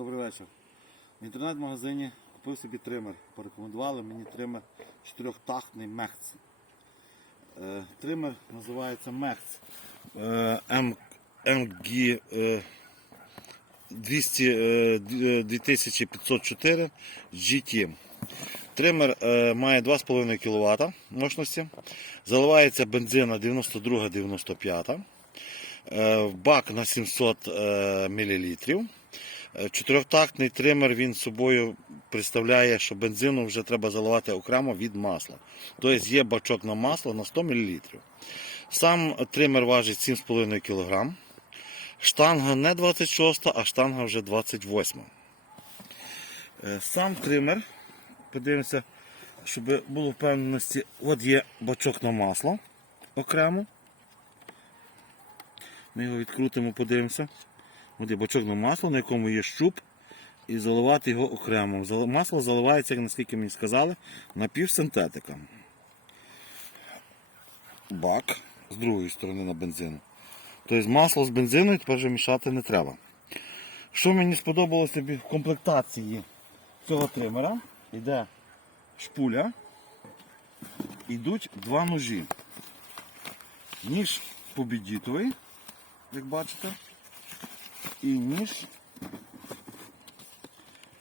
Добрий вечір. В інтернет-магазині купив собі тример. Порекомендували мені тример чотирьохтахтний Мехц. Е, Тример називається Мехц MG е, 200, е, 2504 GT. Тример е, має 2,5 кВт мощності. Заливається бензина 92-95. Е, бак на 700 е, мл. Е, Чотирьохтактний тример він собою представляє, що бензину вже треба заливати окремо від масла. Тобто є бачок на масло на 100 мл. Сам тример важить 7,5 кг. Штанга не 26, а штанга вже 28. Е, Сам тример, подивимося, щоб було впевненості, от є бачок на масло окремо. Ми його відкрутимо, подивимося. Є бачок на масло, на якому є щуп, і заливати його окремо. Масло заливається, як наскільки мені сказали, напівсинтетика. Бак з другої сторони на бензину. Тобто масло з бензиною тепер вже мішати не треба. Що мені сподобалося в комплектації цього тримера? Іде шпуля, йдуть два ножі. Ніж побідітовий, як бачите, і ніж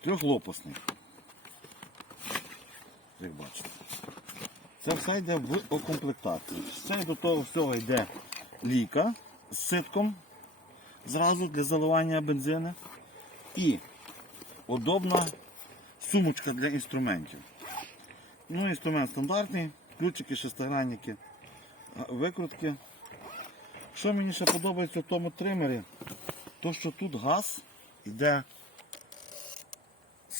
трьохлопасний. Як бачите. Це все йде в окомплектації. Ще до того всього йде ліка з ситком зразу для заливання бензину. І удобна сумочка для інструментів. Ну, інструмент стандартний, ключики, шестигранники, викрутки. Що мені ще подобається в тому тримері, то що тут газ йде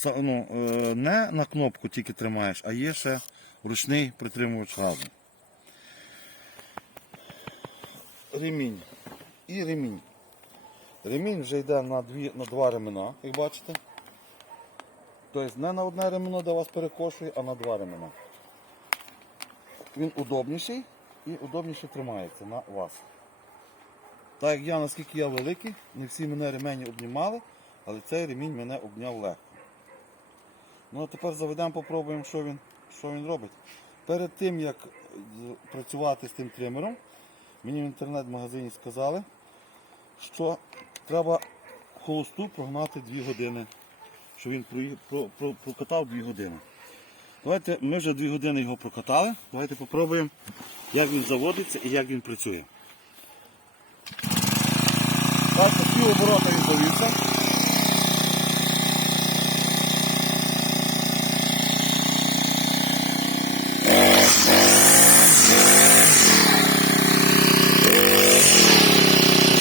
ну, е, не на кнопку тільки тримаєш, а є ще ручний притримувач газу. Ремінь. І ремінь. Ремінь вже йде на, дві, на два ремена, як бачите. Тобто не на одне ремено, де вас перекошує, а на два ремена. Він удобніший і удобніше тримається на вас. Так як я, наскільки я великий, не всі мене ремені обнімали, але цей ремінь мене обняв легко. Ну а тепер заведемо, попробуємо, що він, що він робить. Перед тим, як е, працювати з тим тримером, мені в інтернет-магазині сказали, що треба холосту прогнати 2 години, що він прокатав 2 години. Давайте ми вже 2 години його прокатали. Давайте попробуємо, як він заводиться і як він працює. Бачите, обороти оборота він завівся.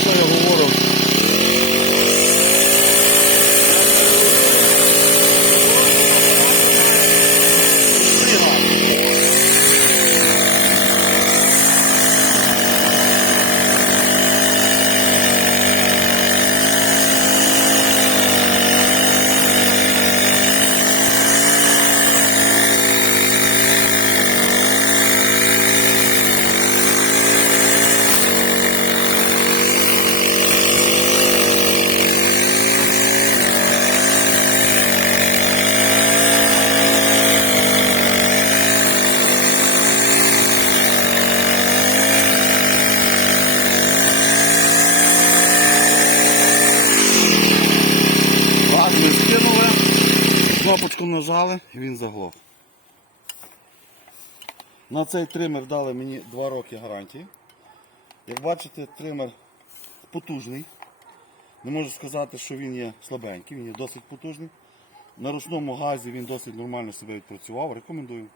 Що я говорю? Газ ми скинули, кнопочку нажали він заглох. На цей тример дали мені 2 роки гарантії. Як бачите, тример потужний. Не можу сказати, що він є слабенький, він є досить потужний. На ручному газі він досить нормально себе відпрацював, рекомендую.